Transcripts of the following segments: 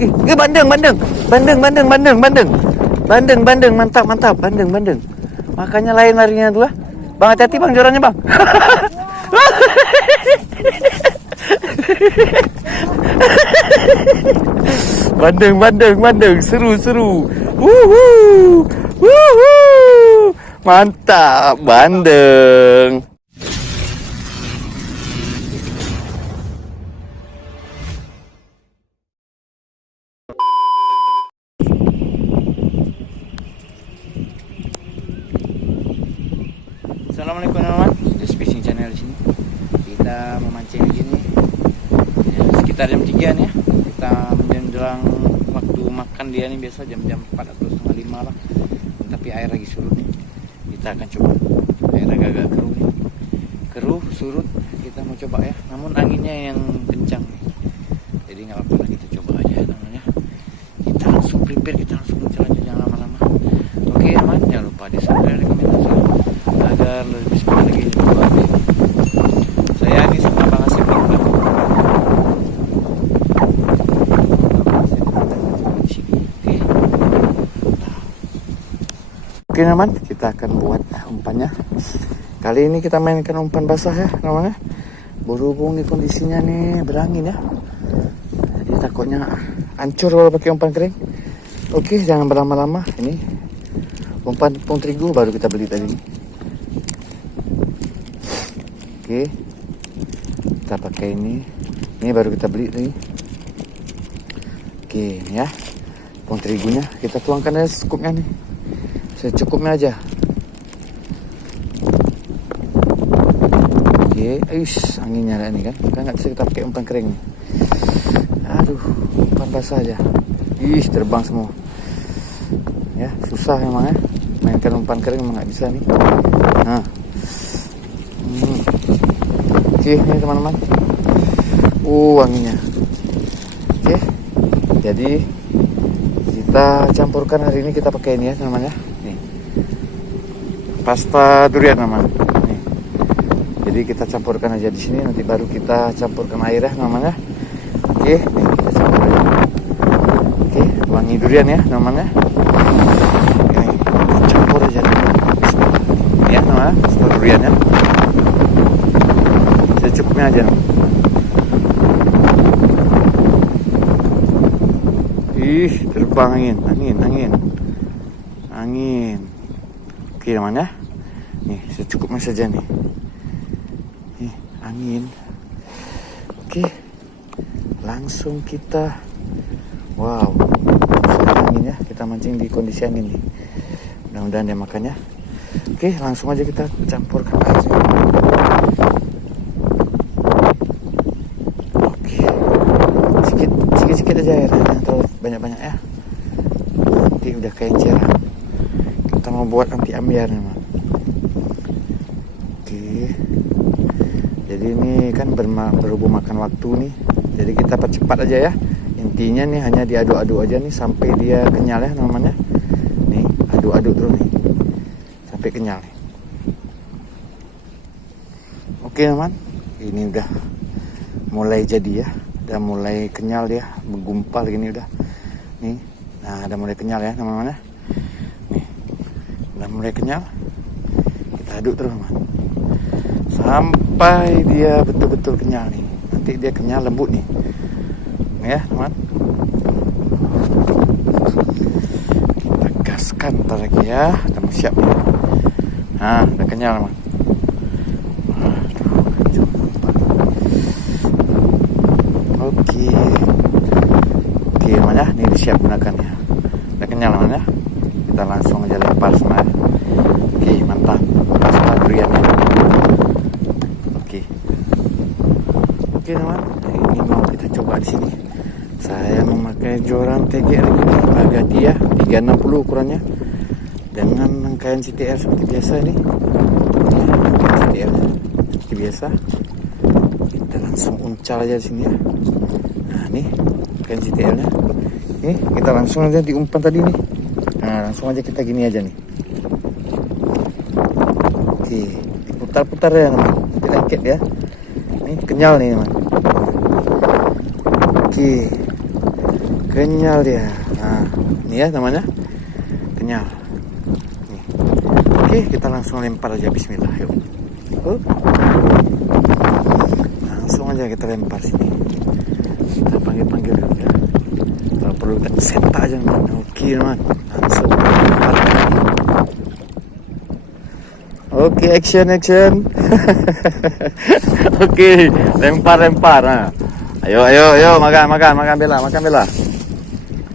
Oke, bandeng. Bandeng, mantap. Bandeng. Makanya lain larinya tuh. Bang, hati-hati bang, jorannya bang. Bandeng, seru. Wuhu. Mantap, bandeng. Assalamualaikum teman-teman, Just Fishing Channel di sini. Kita memancing lagi nih. Ya, sekitar jam 3 nih ya. Kita menjelang waktu makan dia nih, biasa jam 4 atau setengah 5 lah. Tapi air lagi surut nih. Kita akan coba. Air agak keruh nih. Keruh, surut. Kita mau coba ya. Namun anginnya yang kencang nih. Jadi nggak apa-apa, kita coba aja namanya. Kita langsung prepare, kita langsung mencari aja, jangan lama-lama. Oke teman, jangan lupa di subscribe dan komen agar lebih semangat lagi di bawah. Saya ini sama Bang Asep di sini. Oke teman, kita akan buat umpannya. Kali ini kita mainkan umpan basah ya namanya. Berhubung nih kondisinya nih berangin ya, jadi takutnya hancur kalau pakai umpan kering. Oke, jangan berlama-lama. Ini umpan tepung terigu baru kita beli tadi. Oke, kita pakai ini baru kita beli tadi. Oke, ini ya tepung terigunya kita tuangkan aja secukupnya nih, secukupnya aja. Oke, anginnya ada nih kan nggak bisa kita pakai umpan kering nih. Aduh, umpan basah aja, terbang semua ya. Susah emang ya, mainkan umpan kering emang nggak bisa nih. Nah, oke ini teman-teman, anginnya. Oke, jadi kita campurkan hari ini, kita pakai ini ya namanya, nih pasta durian namanya. Nih, jadi kita campurkan aja di sini, nanti baru kita campurkan air ya namanya. Oke, nih kita campur aja. Oke, wangi durian ya namanya. Ini kita campur aja dulu. Ya namanya pasta durian ya. Secukupnya aja. Terbang angin. Oke teman ya. Nih secukupnya saja nih. Nih angin. Oke. Langsung kita. Wow. Angin ya. Kita mancing di kondisi angin nih. Mudah-mudahan dia makannya. Oke, langsung aja kita campurkan airnya. Sedikit aja airnya, atau banyak-banyak ya, nanti udah kayak cerah. Kita mau buat anti ambiar nih. Oke, jadi ini kan berhubung makan waktu nih, jadi kita percepat aja ya. Intinya nih hanya diaduk-aduk aja nih sampai dia kenyal ya namanya. Nih aduk-aduk terus nih sampai kenyal nih. Oke teman, ini udah mulai jadi ya, udah mulai kenyal dia, menggumpal gini udah nih. Nah udah mulai kenyal ya teman-teman ya. Nih udah mulai kenyal, kita aduk terus teman sampai dia betul-betul kenyal nih. Nanti dia kenyal lembut nih ya teman. Kita gaskan ntar lagi ya, udah mau siap nih. Nah udah kenyal teman. Oke mana ini siap gunakannya, udah kenyal mana, kita langsung aja lempar semua. Oke mantap, pasta duriannya. Oke teman, ini mau kita coba di sini. Saya memakai joran TGR ini Agati ya, 360 ukurannya, dengan rangkaian CTR seperti biasa ini. CTR seperti biasa, kita langsung uncal aja di sini ya. Nah nih rangkaian CTR nya, nih kita langsung aja diumpan tadi nih. Nah langsung aja kita gini aja nih. Oke, diputar-putar ya teman, nanti lengket ya. Ini kenyal nih teman. Oke, Kenyal dia. Nah, ini ya namanya kenyal. Nih. Oke, kita langsung lempar aja. Bismillah, yuk. Langsung aja kita lempar sini. Kita panggil ya. Kalau perlu kita set aja, man. Oke, man. Langsung lempar. Oke, action. Oke, lempar. Nah. Ayo, makan Bella.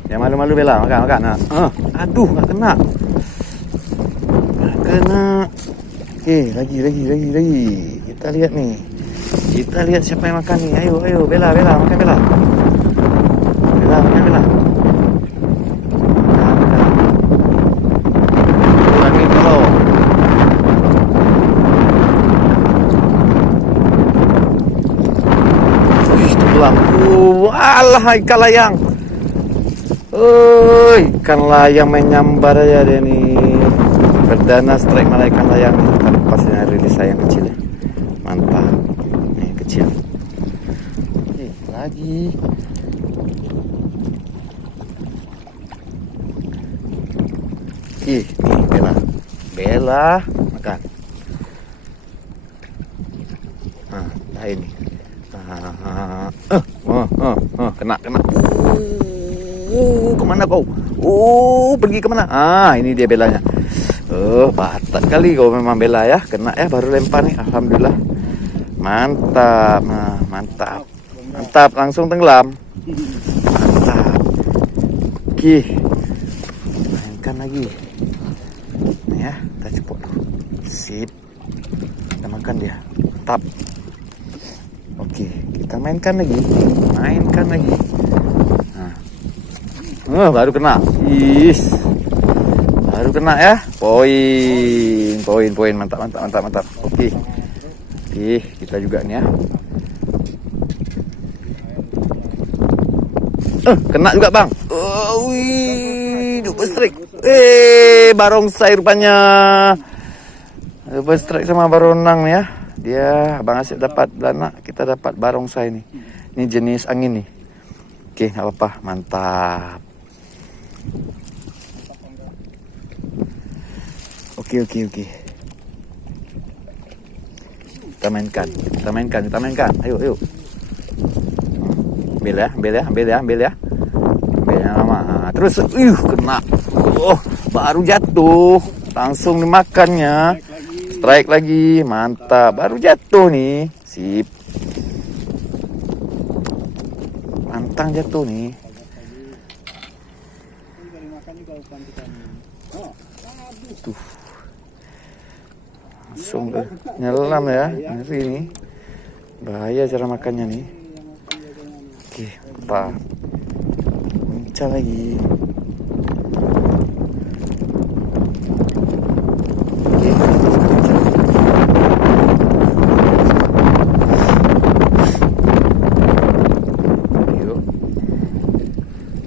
Yang malu-malu Bella, makan. Nah. Aduh, nggak kena. Oke, lagi. Kita lihat nih. Kita lihat siapa yang makan nih. Ayo, Bella, makan Bella. Makan Bella. Lagi dulu. Tenggelam. Alah, ikan layang. Ikan layang menyambar ya dia nih. Perdana strike malah ikan layang nih. Pasnya rilis sayang kecil ya. Mantap. Nih kecil. Lagi. Nih Bella makan. Nah ini. Kena. Kemana kau? Pergi kemana? Ini dia Bellanya. Batat kali kau memang Bella ya. Kena ya, baru lempar nih. Alhamdulillah. Mantap. Mantap, langsung tenggelam. Mantap. Oke. Mainkan lagi. Nih ya, kita cepuk dulu. Sip. Kita makan dia. Mantap. Oke, kita mainkan lagi. Baru kena. Baru kena ya. Poin. Mantap. Oke. Kita juga nih ya. Kena juga, Bang. Double strike. Barongsai rupanya. Double strike sama baronang ya. Dia Abang Asep dapat dana, kita dapat barongsai nih. Ini jenis angin nih. Oke, nggak apa-apa, mantap. Oke. Kita mainkan. Ayo. Ambil ya. Lama. Terus, kena. Baru jatuh. Langsung dimakannya. Strike lagi, mantap. Baru jatuh nih. Sip. Pantang jatuh nih. Tuh. Langsung nyelam ya. Ngeri nih. Bahaya cara makannya nih. Oke, apa? Muncul lagi.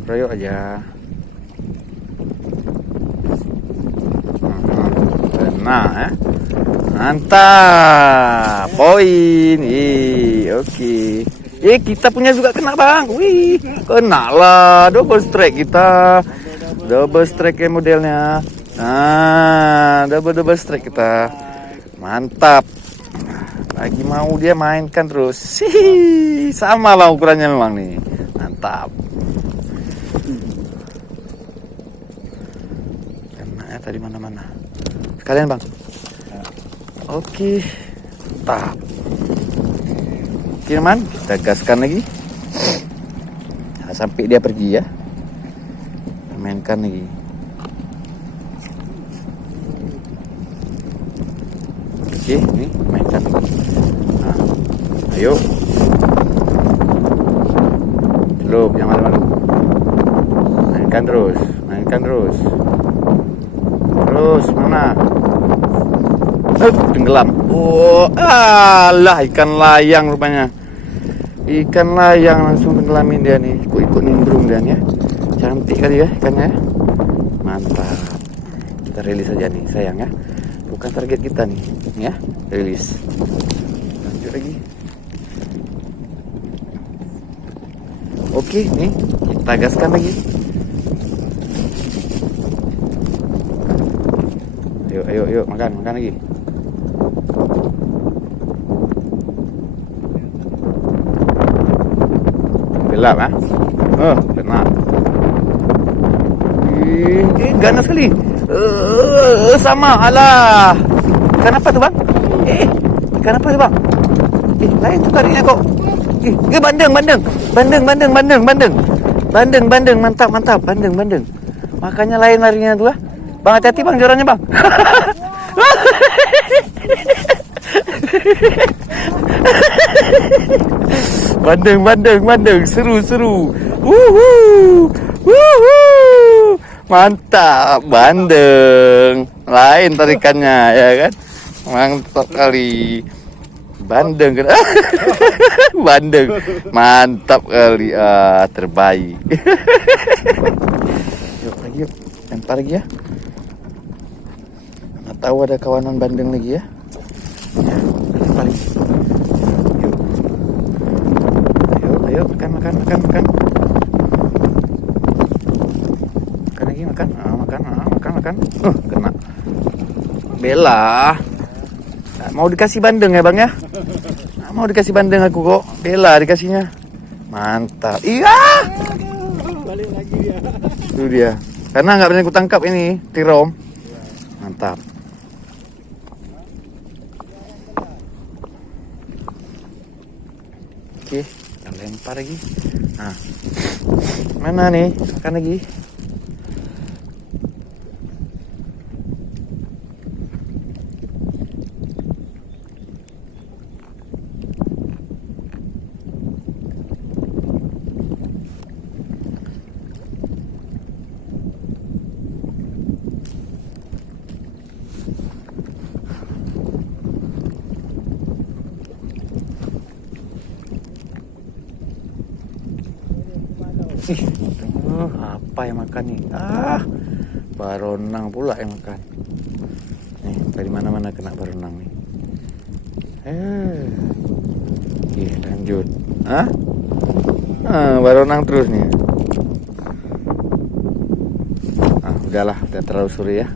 Royok aja. Kena ya. Mantap. Poin. Oke. Kita punya juga kena, Bang. Kena lah. Double strike kita. Double strike ya modelnya. Double strike kita. Mantap. Lagi mau dia mainkan terus. Sama lah ukurannya memang nih. Mantap. Di mana-mana. Sekalian, Bang. Oke. Mantap. Oke, teman, kita gaskan lagi. Sampai dia pergi ya. Mainkan lagi. Oke, ini mainkan. Ayo. Belum, yang malu-malu. Mainkan terus. Terus mana? Tenggelam. Alah, ikan layang rupanya. Ikan layang langsung tenggelamin dia nih. Ikut nimbrung dia nih ya. Cantik kali ya ikannya. Mantap. Kita rilis aja nih sayang ya. Bukan target kita nih ya. Rilis. Lanjut lagi. Oke, nih kita gaskan lagi. Ayo makan lagi. Gelap ah. Kena. Ganas sekali. Sama, alah. Ikan apa tu bang? Ikan apa tu bang? Lain tu tarinya kok. Bandeng. Bandeng, mantap. Bandeng. Makanya lain larinya tu ah. Bang, hati-hati bang, jorannya bang. Bandeng, seru. Mantap, bandeng. Lain tarikannya, ya kan? Mantap kali. Bandeng. Bandeng. Mantap kali. Terbaik. Yuk. Lempar lagi ya. Nggak tahu ada kawanan bandeng lagi ya. Lempar lagi. Ayo, makan. Makan lagi, makan. Kena. Bella. Mau dikasih bandeng ya bang ya? Mau dikasih bandeng aku kok. Bella dikasihnya. Mantap. Iya. Balik lagi dia. Itu dia. Karena nggak pernah aku tangkap ini tirom. Mantap. Oke, kita lempar lagi. Nah, mana nih? Makan lagi. Apa yang makan nih? Baronang pula yang makan. Nih, dari mana-mana kena baronang nih. Oke, lanjut. Baronang terus nih. Udahlah, udah terlalu sore ya.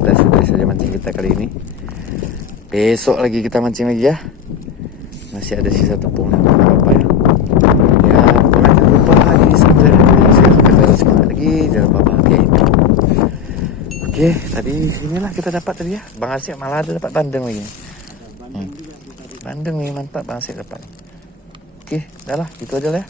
Udah sudah saja mancing kita kali ini. Besok lagi kita mancing lagi ya. Masih ada sisa tepung apa ya. Jangan lupa di subscribe, semangat lagi, jangan lupa bahagia. Oke, tadi inilah kita dapat tadi ya. Bang Arsik malah ada dapat bandeng lagi. Bandeng nih, mantap Bang Arsik dapat. Oke, udahlah, itu aja lah ya.